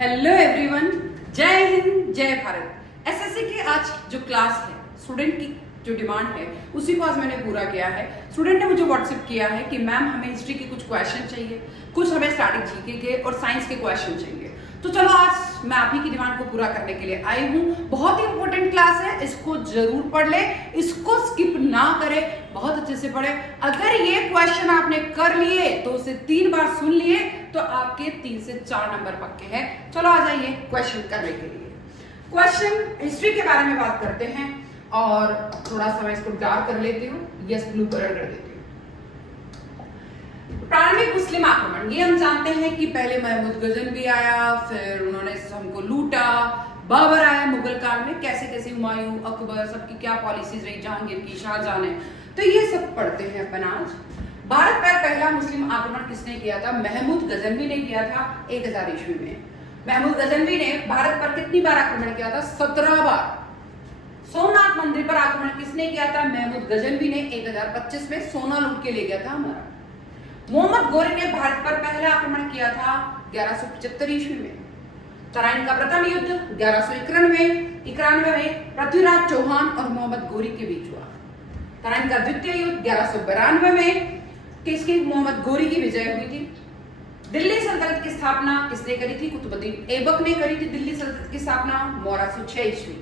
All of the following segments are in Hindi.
हेलो एवरीवन, जय हिंद जय भारत। एसएससी की आज जो क्लास है, स्टूडेंट की जो डिमांड है उसी को आज मैंने पूरा किया है। स्टूडेंट ने मुझे व्हाट्सएप किया है कि मैम हमें हिस्ट्री के कुछ क्वेश्चन चाहिए, कुछ हमें स्टैटिक जीके के और साइंस के क्वेश्चन चाहिए। तो चलो आज मैं आप ही की डिमांड को पूरा करने के लिए आई हूँ। बहुत ही इंपॉर्टेंट क्लास है, इसको जरूर पढ़ ले, इसको स्किप ना करे, बहुत अच्छे से पढ़े। अगर ये क्वेश्चन आपने कर लिए तो उसे 3 बार सुन लिए तो आपके 3 से 4 नंबर पक्के हैं। चलो आ जाइए क्वेश्चन करने के लिए। क्वेश्चन हिस्ट्री के बारे में बात करते हैं और थोड़ा सा मैं इसको डार्क कर लेती हूँ, यस ब्लू कलर कर देती हूँ। प्रारंभिक मुस्लिम आक्रमण, ये हम जानते हैं कि पहले महमूद गजनवी आया, फिर उन्होंने हमको लूटा, बाबर आया मुगल काल में, कैसे कैसे हुमायूं, अकबर, सबकी क्या पॉलिसीज रही, जहांगीर की, शाहजहां ने, तो ये सब पढ़ते हैं अपन आज। भारत पर पहला मुस्लिम आक्रमण किसने किया था? महमूद गजनवी ने किया था 1000 ईस्वी में। महमूद गजनवी ने भारत पर कितनी बार आक्रमण किया था? 17 बार। सोमनाथ मंदिर पर आक्रमण किसने किया था? महमूद गजनवी ने 1025 में सोना लूट के ले गया था हमारा। मोहम्मद गोरी ने भारत पर पहला आक्रमण किया था 1175 ईस्वी में। तराइन का प्रथम युद्ध 1191 में पृथ्वीराज चौहान और मोहम्मद गोरी के बीच हुआ। तराइन का द्वितीय युद्ध 1192 में किसकी? मोहम्मद गोरी की विजय हुई थी। दिल्ली सल्तनत की स्थापना किसने करी थी? कुतुबुद्दीन ऐबक ने करी थी दिल्ली सल्तनत की स्थापना 1206 ईस्वी।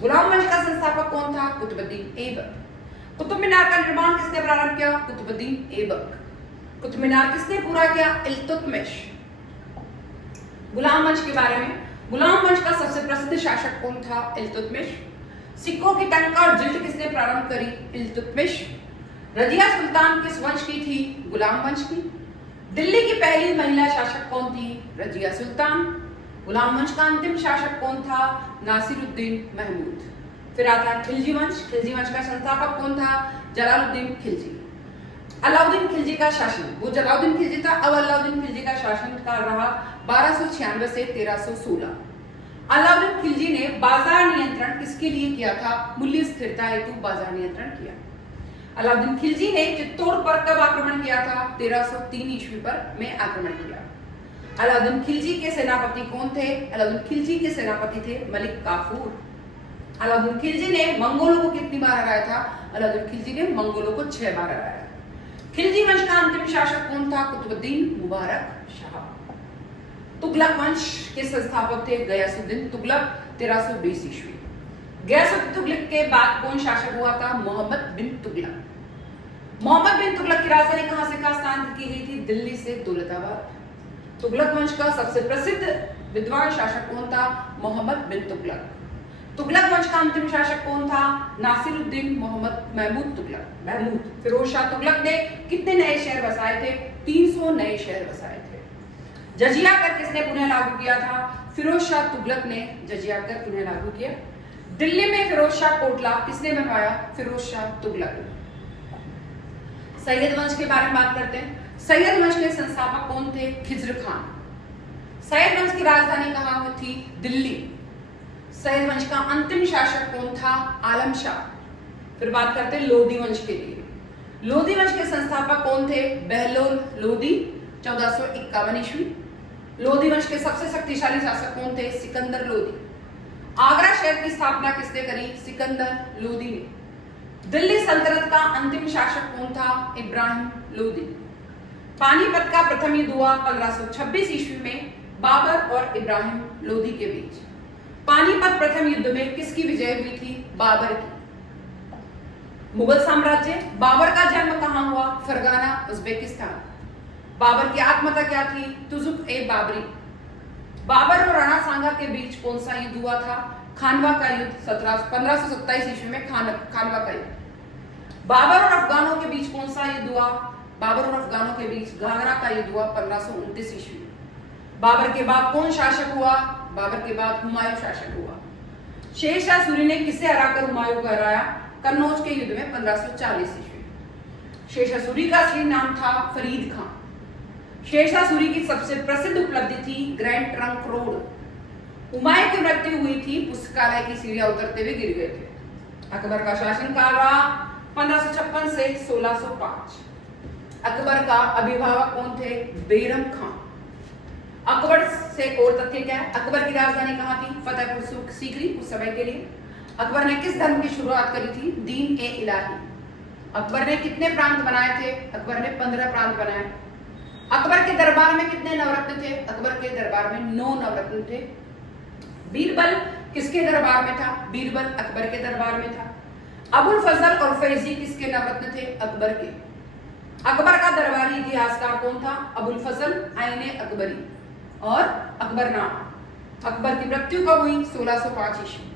गुलाम वंश का संस्थापक कौन था? कुतुबुद्दीन ऐबक। कुतुब मीनार का निर्माण किसने प्रारंभ किया? कुतुबुद्दीन ऐबक। कुतुब मीनार किसने पूरा किया? इल्तुतमिश। गुलाम वंश के बारे में, गुलाम वंश का सबसे प्रसिद्ध शासक कौन था? इल्तुतमिश। सिक्कों की टंका और जिल्द किसने प्रारंभ करी? इल्तुतमिश। रजिया सुल्तान किस वंश की थी? गुलाम वंश की। दिल्ली की पहली महिला शासक कौन थी? रजिया सुल्तान। गुलाम वंश का अंतिम शासक कौन था? नासिरुद्दीन महमूद। फिर आता है खिलजी वंश। खिलजी वंश का संस्थापक कौन था? जलालुद्दीन खिलजी। अलाउद्दीन खिलजी का शासन, वो जलालुद्दीन खिलजी था, अब अलाउद्दीन खिलजी का शासन काल रहा 1296 से 1316। अलाउद्दीन खिलजी ने बाजार नियंत्रण किसके लिए किया था? मूल्य स्थिरता हेतु बाजार नियंत्रण किया। अलाउद्दीन खिलजी ने चित्तौड़ पर कब आक्रमण किया था? 1303 ईस्वी पर में आक्रमण किया। अलाउद्दीन खिलजी के सेनापति कौन थे? अलाउद्दीन खिलजी के सेनापति थे मलिक काफूर। अलाउद्दीन खिलजी ने मंगोलों को कितनी बार हराया था? अलाउद्दीन खिलजी ने मंगोलों को 6 बार हराया। खिलजी वंश का अंतिम शासक कौन था? कुतुबुद्दीन मुबारक शाह। तुगलक वंश के संस्थापक थे गयासुद्दीन तुगलक 1320 ईस्वी। गयासुद्दीन तुगलक के बाद कौन शासक हुआ था? मोहम्मद बिन तुगलक। मोहम्मद बिन तुगलक की राजधानी कहां से कहां स्थानांतरित की गई थी? दिल्ली से दौलताबाद। तुगलक वंश का सबसे प्रसिद्ध विद्वान शासक कौन था? मोहम्मद बिन तुगलक। तुगलक वंश का अंतिम शासक कौन था? नासिरुद्दीन मोहम्मद महमूद तुगलक। महमूद। फिरोज शाह तुगलक ने कितने नए शहर बसाए थे? 300 नए शहर बसाए थे। जजिया कर किसने पुनः लागू किया था? फिरोज शाह तुगलक ने जजिया कर पुनः लागू किया। दिल्ली में फिरोज शाह कोटला किसने बनवाया? फिरोज शाह तुगलक। सैयद वंश के बारे में बात करते हैं। सैयद वंश के संस्थापक कौन थे? खिज्र खान। सैयद वंश की राजधानी कहां थी? दिल्ली। सैयद वंश का अंतिम शासक कौन था? आलम शाह। फिर बात करते हैं लोधी वंश के लिए। लोधी वंश के संस्थापक कौन थे? बहलोल लोधी 1451 ईस्वी। लोधी वंश के सबसे शक्तिशाली शासक कौन थे? सिकंदर लोधी। आगरा शहर की स्थापना किसने करी? सिकंदर लोधी ने। दिल्ली सल्तनत का अंतिम शासक कौन था? इब्राहिम लोधी। पानीपत का प्रथम युद्ध हुआ 1526 ईस्वी में बाबर और इब्राहिम लोधी के बीच। पानीपत प्रथम युद्ध में किसकी विजय हुई थी? बाबर की। मुगल साम्राज्य, बाबर का जन्म कहां हुआ? Fergana Uzbekistan. बाबर की आत्मकथा क्या थी? तुजुक ए बाबरी। बाबर और राणा सांगा के बीच कौन सा युद्ध हुआ था? खानवा का युद्ध 1527 ईस्वी में खानवा का युद्ध। बाबर और अफगानों के बीच कौन सा युद्ध हुआ? बाबर और अफगानों के बीच घाघरा का युद्ध हुआ 1529 ईस्वी। बाबर के बाद कौन शासक हुआ? बाबर के बाद हुमायूं शासक हुआ। शेरशाह सूरी ने किसे हराकर हुमायूं को हराया? कन्नौज के युद्ध में 1540 ईस्वी। शेरशाह सूरी का असली नाम था फरीद खान। शेरशाह सूरी की सबसे प्रसिद्ध उपलब्धि थी ग्रैंड ट्रंक रोड। हुमायूं की मृत्यु हुई थी पुस्तकालय की सीढ़ियां उतरते हुए गिर गए थे। अकबर का शासनकाल रहा 1556 से 1605। अकबर का अभिभावक कौन थे? बैरम खान। अकबर से और तथ्य क्या है? अकबर की राजधानी कहाँ थी? फतेहपुर सीकरी उस समय के लिए। अकबर ने किस धर्म की शुरुआत करी थी? दीन ए इलाही। अकबर ने कितने प्रांत बनाए थे? अकबर ने 15 प्रांत बनाए। अकबर के दरबार में कितने नवरत्न थे? अकबर के दरबार में 9 नवरत्न थे। बीरबल किसके दरबार में था? बीरबल अकबर के दरबार में था। अबुल फजल और फैजी किसके नवरत्न थे? अकबर के। अकबर का दरबारी इतिहासकार कौन था? अबुल फजल आईने अकबरी और अकबरनामा। अकबर की मृत्यु कब हुई? 1605 ईस्वी।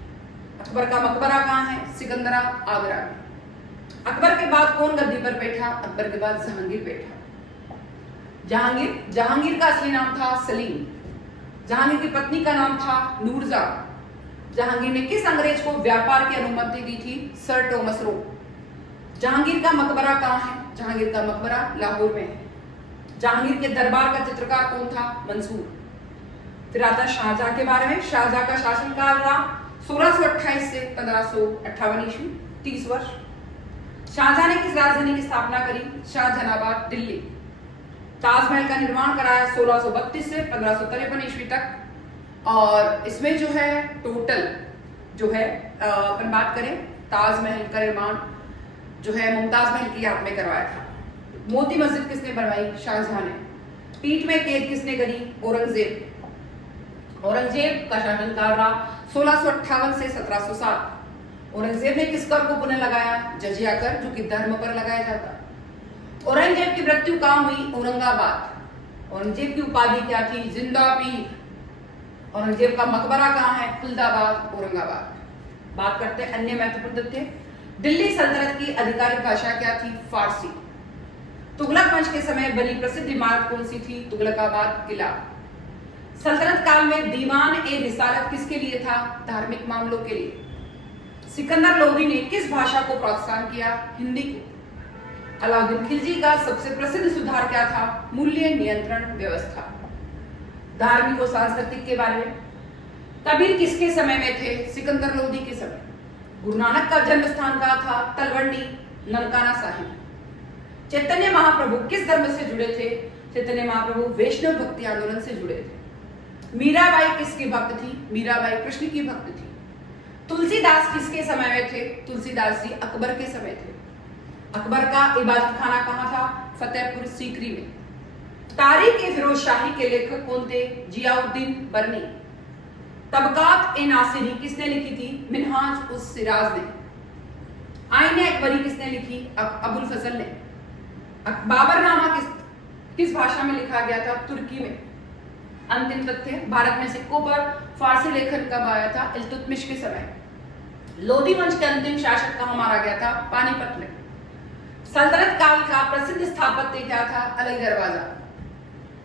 अकबर का मकबरा कहाँ है? सिकंदरा, आगरा में। अकबर के बाद कौन गद्दी पर बैठा? अकबर के बाद जहांगीर बैठा। जहांगीर का असली नाम था सलीम। जहांगीर की पत्नी का नाम था नूरजहां। जहांगीर ने किस अंग्रेज को व्यापार की अनुमति दी थी? Sir Thomas Roe. जहांगीर का मकबरा कहाँ है? जहांगीर का मकबरा लाहौर में है। जहांगीर के दरबार का चित्रकार कौन था? मंसूर। फिर आता शाहजहां के बारे में। शाहजहां का शासनकाल रहा 1628 से 1558 ईस्वी, 30 वर्ष। शाहजहां ने किस राजधानी की स्थापना करी? शाहजहानाबाद, दिल्ली। ताजमहल का निर्माण कराया 1632 से 1553 ईस्वी तक। और इसमें जो है टोटल जो है अपन बात करें, ताजमहल का निर्माण जो है मुमताज महल की याद में करवाया था। मोती मस्जिद किसने बनवाई? शाहजहां ने। पीठ में कैद किसने करी? औरंगजेब। औरंगजेब का शासनकाल रहा 1658 से 1707। औरंगजेब ने किस कर को पुनः लगाया? जजिया कर, जो कि धर्म पर लगाया जाता। औरंगजेब की मृत्यु कहाँ हुई? औरंगाबाद। औरंगजेब की उपाधि क्या थी? जिंदा पीर। औरंगजेब का मकबरा कहाँ है? खुलदाबाद, औरंगाबाद। बात करते हैं अन्य महत्वपूर्ण तथ्य। दिल्ली सल्तनत की आधिकारिक भाषा क्या थी? फारसी। तुगलक वंश के समय बनी प्रसिद्ध इमारत कौन सी थी? तुगलकाबाद किला। सल्तनत काल में दीवान ए रिसालत किसके लिए था? धार्मिक मामलों के लिए। सिकंदर लोदी ने किस भाषा को प्रोत्साहन किया? हिंदी को। अलाउद्दीन खिलजी का सबसे प्रसिद्ध सुधार क्या था? मूल्य नियंत्रण व्यवस्था। धार्मिक और सांस्कृतिक के बारे में। कबीर किसके समय में थे? सिकंदर लोदी के समय। गुरु नानक का जन्म स्थान कहाँ था? तलवंडी, ननकाना साहिब। चैतन्य महाप्रभु किस धर्म से जुड़े थे? चैतन्य महाप्रभु वैष्णव भक्ति आंदोलन से जुड़े थे। मीराबाई किसकी भक्त थी? मीराबाई कृष्ण की भक्त थी। तुलसीदास किसके समय में थे? तुलसीदास जी अकबर के समय थे। अकबर का इबादत खाना कहाँ था? फतेहपुर सीकरी में। तारीख ए फिरोज शाही के लेखक कौन थे? जियाउद्दीन बरनी। तबकात ए नासिरी किसने लिखी थी? मिनहाज उस सिराज ने। आईने अकबरी किसने लिखी? अबुल फजल ने। बाबरनामा किस भाषा में लिखा गया था? तुर्की में। अंतिम तथ्य, भारत में सिक्कों पर फारसी लेखन कब आया था? इल्तुतमिश के समय। लोधी वंश के अंतिम शासक कहाँ मारा गया था? पानीपत में। सल्तनत काल का प्रसिद्ध स्थापत्य क्या था? अलई दरवाजा।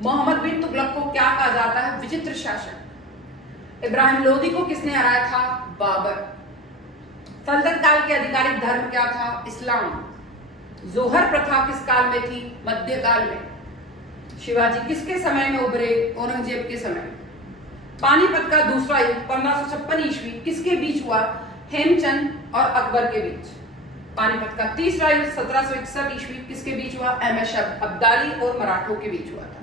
मोहम्मद बिन तुगलक को क्या कहा जाता है? विचित्र शासक। इब्राहिम लोदी को किसने हराया था? बाबर। सल्तनत काल के आधिकारिक धर्म क्या था? इस्लाम। जोहर प्रथा किस काल में थी? मध्यकाल में। शिवाजी किसके समय में उभरे? औरंगजेब के समय। पानीपत का दूसरा युद्ध 1556 ईस्वी किसके बीच हुआ? हेमचंद और अकबर के बीच। पानीपत का तीसरा युद्ध 1761 ईस्वी किसके बीच हुआ? अहमद शाह अब्दाली और मराठों के बीच हुआ था।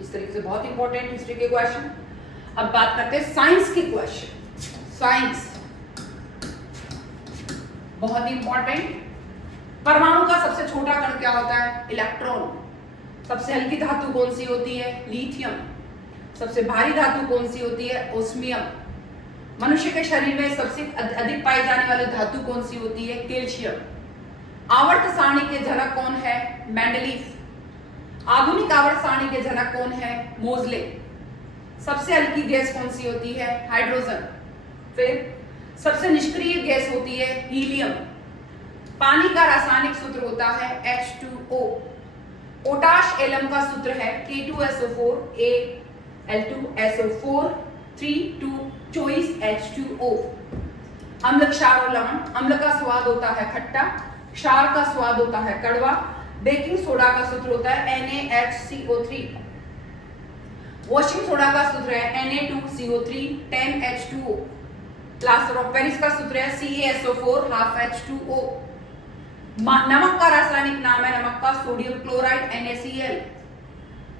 इस तरीके से बहुत इंपॉर्टेंट हिस्ट्री के क्वेश्चन। अब बात करते हैं साइंस के क्वेश्चन। साइंस बहुत इंपॉर्टेंट। परमाणु का सबसे छोटा कण क्या होता है? इलेक्ट्रॉन। सबसे हल्की धातु कौन सी होती है? लिथियम। सबसे भारी धातु कौन सी होती है? ओस्मियम। मनुष्य के शरीर में सबसे अधिक पाई जाने वाली धातु कौन सी होती है? कैल्शियम। आवर्त सारणी के जनक कौन है? मेंडलीफ। आधुनिक आवर्त सारणी के जनक कौन है? मोजले। सबसे हल्की गैस कौन सी होती है? हाइड्रोजन। फिर सबसे निष्क्रिय गैस होती है? हीलियम। पानी का रासायनिक सूत्र होता है H2O। पोटाश एलम का सूत्र है K2SO4 Al2SO4 3 चोइस H2O। अम्ल, क्षार और लवण। अम्ल का स्वाद होता है खट्टा, क्षार का स्वाद होता है कड़वा। बेकिंग सोडा का सूत्र होता है NaHCO3। वॉशिंग सोडा का सूत्र है Na2CO3 10H2O। Plaster of Paris का सूत्र है CaSO4 12H2O। नमक का रासायनिक नाम है, नमक का सोडियम क्लोराइड NaCl।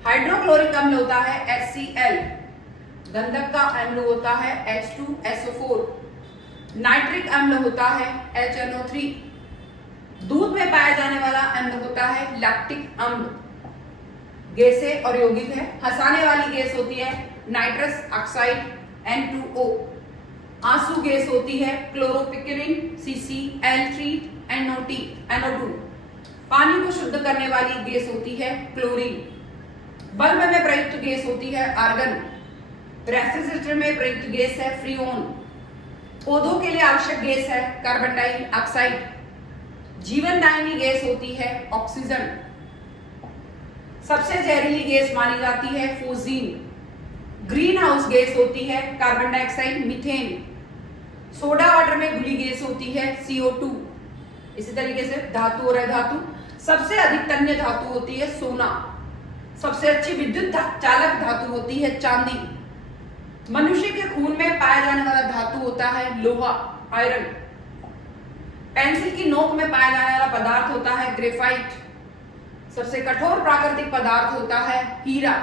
हाइड्रोक्लोरिक अम्ल होता है HCl, गंधक का अम्ल होता है H2SO4, नाइट्रिक अम्ल होता है HNO3, दूध में पाया जाने वाला अम्ल होता है लैक्टिक अम्ल, गैसें और यौगिक है। हंसाने वाली गैस होती है नाइट्रस ऑक्साइड N2O, आंसू गैस होती है क्लोरोपिक्रिन CCl3NO2, पानी को शुद्ध करने वाली गैस होती है क्लोरीन, बल्ब में प्रयुक्त गैस होती है आर्गन, रेफ्रिजरेटर में प्रयुक्त गैस है फ्रीओन, पौधों के लिए आवश्यक गैस है कार्बन डाइऑक्साइड, जीवनदायिनी गैस होती है ऑक्सीजन, सबसे जहरीली गैस मानी जाती है फोजीन, ग्रीन हाउस गैस होती है carbon dioxide methane, soda water में घुली गैस होती है CO2। इसी तरीके से धातु और अधातु, सबसे अधिक तन्य धातु होती है सोना, सबसे अच्छी विद्युत चालक धातु होती है चांदी, मनुष्य के खून में पाया जाने वाला धातु होता है लोहा आयरन, पेंसिल की नोक में पाया जाने वाला पदार्थ होता है ग्रेफाइट, सबसे कठोर प्राकृतिक पदार्थ होता है हीरा,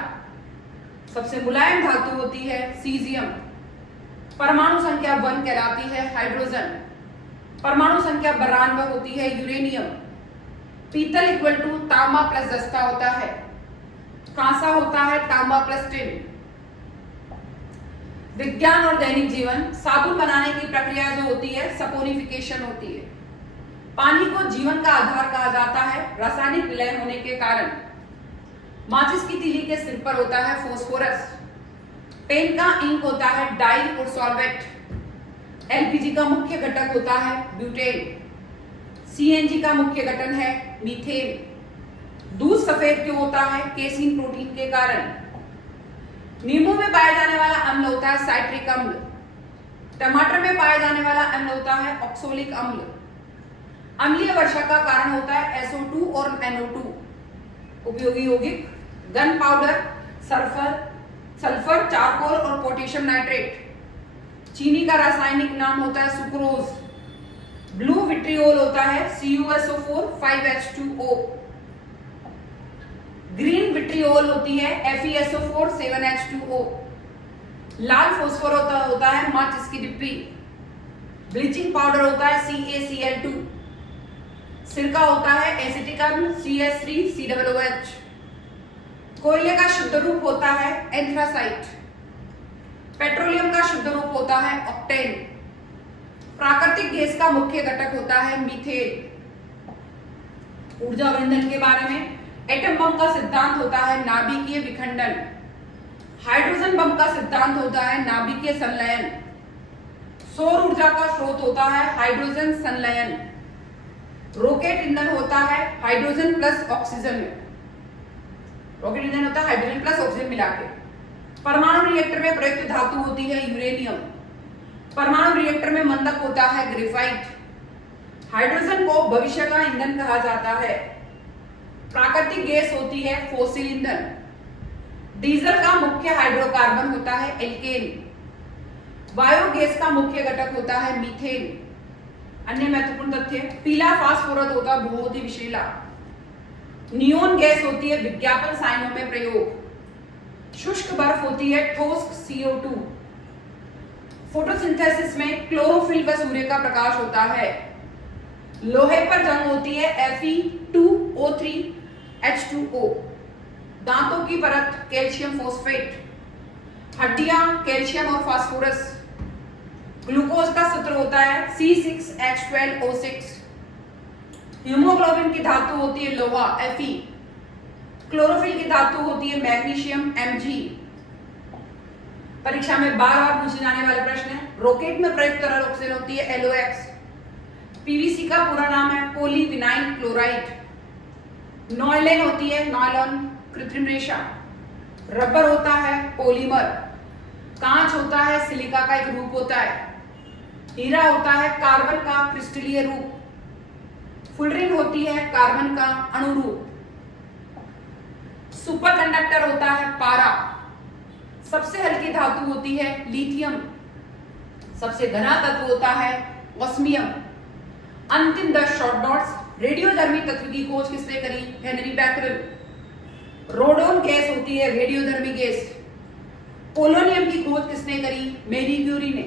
सबसे मुलायम धातु होती है सीजियम, परमाणु संख्या 1 कहलाती है हाइड्रोजन, परमाणु संख्या 92 होती है यूरेनियम, पीतल इक्वल टू तांबा प्लस दस्ता होता है, कांसा होता है तांबा प्लस टिन। विज्ञान और दैनिक जीवन, साबुन बनाने की प्रक्रिया जो होती है सपोनिफिकेशन होती है, पानी को जीवन का आधार कहा जाता है रासायनिक विलय होने के कारण, माचिस की तीली के सिर पर होता है फास्फोरस, पेन का इंक होता है डाई और सॉल्वेंट, LPG का मुख्य घटक होता है ब्यूटेन, CNG का मुख्य घटक है मीथेन, दूध सफेद क्यों होता है केसीन प्रोटीन के कारण, नींबू में पाया जाने वाला अम्ल होता है साइट्रिक अम्ल, टमाटर में पाया जाने वाला अम्ल होता है ऑक्सोलिक अम्ल, अम्लीय वर्षा का कारण होता है SO2 और NO2, उपयोगी यौगिक गन पाउडर, सल्फर, चारकोल और पोटेशियम नाइट्रेट, चीनी का रासायनिक नाम होता है सुक्रोज, ब्लू विट्रियोल होता है CuSO4 5H2O, ग्रीन विट्रियोल होती है FeSO4 7H2O, लाल फोस्फोर होता है माचिस की डिब्बी, ब्लीचिंग पाउडर होता है CaCl2, सिरका होता है एसिटिक अम्ल CS3COOH, कोयले का शुद्ध रूप होता है एंथ्रासाइट, पेट्रोलियम का शुद्ध रूप होता है ऑक्टेन, प्राकृतिक गैस का मुख्य घटक होता है मीथेन। ऊर्जा और ईंधन के बारे में, एटम बम का सिद्धांत होता है नाभिकीय विखंडन, हाइड्रोजन बम का सिद्धांत होता है नाभिकीय संलयन, सौर ऊर्जा का स्रोत होता है हाइड्रोजन संलयन, रॉकेट ईंधन होता है हाइड्रोजन प्लस ऑक्सीजन, रॉकेट ईंधन होता है हाइड्रोजन प्लस ऑक्सीजन मिला के। परमाणु रिएक्टर में प्रयुक्त धातु होती है यूरेनियम, परमाणु रिएक्टर में मंदक होता है ग्रेफाइट, हाइड्रोजन को भविष्य का ईंधन कहा जाता है, प्राकृतिक गैस होती है फोसिल ईंधन, डीजल का मुख्य हाइड्रोकार्बन होता है एल्केन, बायोगैस का मुख्य घटक होता है मीथेन। अन्य महत्वपूर्ण तथ्य, पीला फास्फोरस होता है बहुत ही विषैला, नियोन गैस होती है विज्ञापन साइनों में प्रयोग, शुष्क बर्फ होती है ठोस CO2, फोटोसिंथेसिस में क्लोरोफिल व सूर्य का प्रकाश होता है, लोहे पर जंग होती है Fe2O3H2O, दांतों की परत कैल्शियम फॉस्फेट, हड्डियां कैल्शियम और फास्फोरस, ग्लूकोज का सूत्र होता है C6H12O6, हीमोग्लोबिन की धातु होती है लोहा Fe, क्लोरोफिल की धातु होती है मैग्नीशियम Mg। परीक्षा में बार बार पूछे जाने वाले प्रश्न है, रॉकेट में प्रयुक्त तरल ऑक्सीजन होती है LOX, PVC का पूरा नाम है पॉलीविनाइल क्लोराइड, नॉयलेन होती है नायलॉन कृत्रिम रेशा, रबर होता है पॉलीमर, कांच होता है सिलिका का एक रूप होता है, हीरा होता है कार्बन का क्रिस्टलीय रूप, फुलरिन होती है कार्बन का अणुरूप, सुपरकंडक्टर होता है पारा, सबसे हल्की धातु होती है लिथियम, सबसे घना तत्व होता है ऑस्मियम। अंतिम 10 शॉर्ट नोट्स, रेडियोधर्मी तत्व की खोज किसने करी? Henry Becquerel. रोडोन गैस होती है रेडियोधर्मी गैस। पोलोनियम की खोज किसने करी? मेरी क्यूरी ने।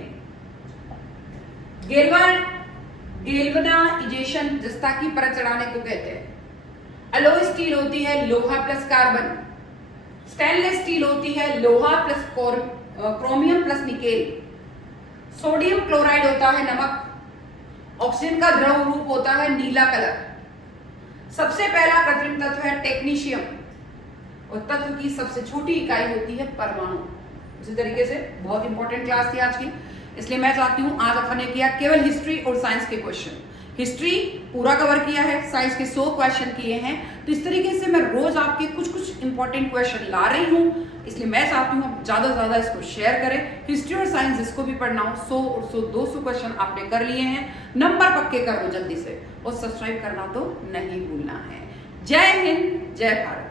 गेल्वनाइजेशन जस्ता की परत चढ़ाने को कहते हैं। अलॉय स्टील होती है लोहा प्लस कार्बन। स्टेनलेस स्टील होती है लोहा plus chromium plus nickel. Sodium chloride होता है नमक। ऑक्सीजन का द्रव रूप होता है नीला कलर। सबसे पहला कृत्रिम तत्व है टेक्नीशियम और तत्व की सबसे छोटी इकाई होती है परमाणु। इसी तरीके से बहुत इंपॉर्टेंट क्लास थी आज की, इसलिए मैं चाहती हूं आज अपन ने किया केवल हिस्ट्री और साइंस के क्वेश्चन। हिस्ट्री पूरा कवर किया है, साइंस के 100 क्वेश्चन किए हैं। तो इस तरीके से मैं रोज आपके कुछ कुछ इंपॉर्टेंट क्वेश्चन ला रही हूं, इसलिए मैं चाहती हूं आप ज्यादा से ज्यादा इसको शेयर करें। हिस्ट्री और साइंस जिसको भी पढ़ना हो 100 और 100 200 क्वेश्चन आपने कर लिए हैं, नंबर पक्के करो जल्दी से और सब्सक्राइब करना तो नहीं भूलना है। जय हिंद, जय भारत।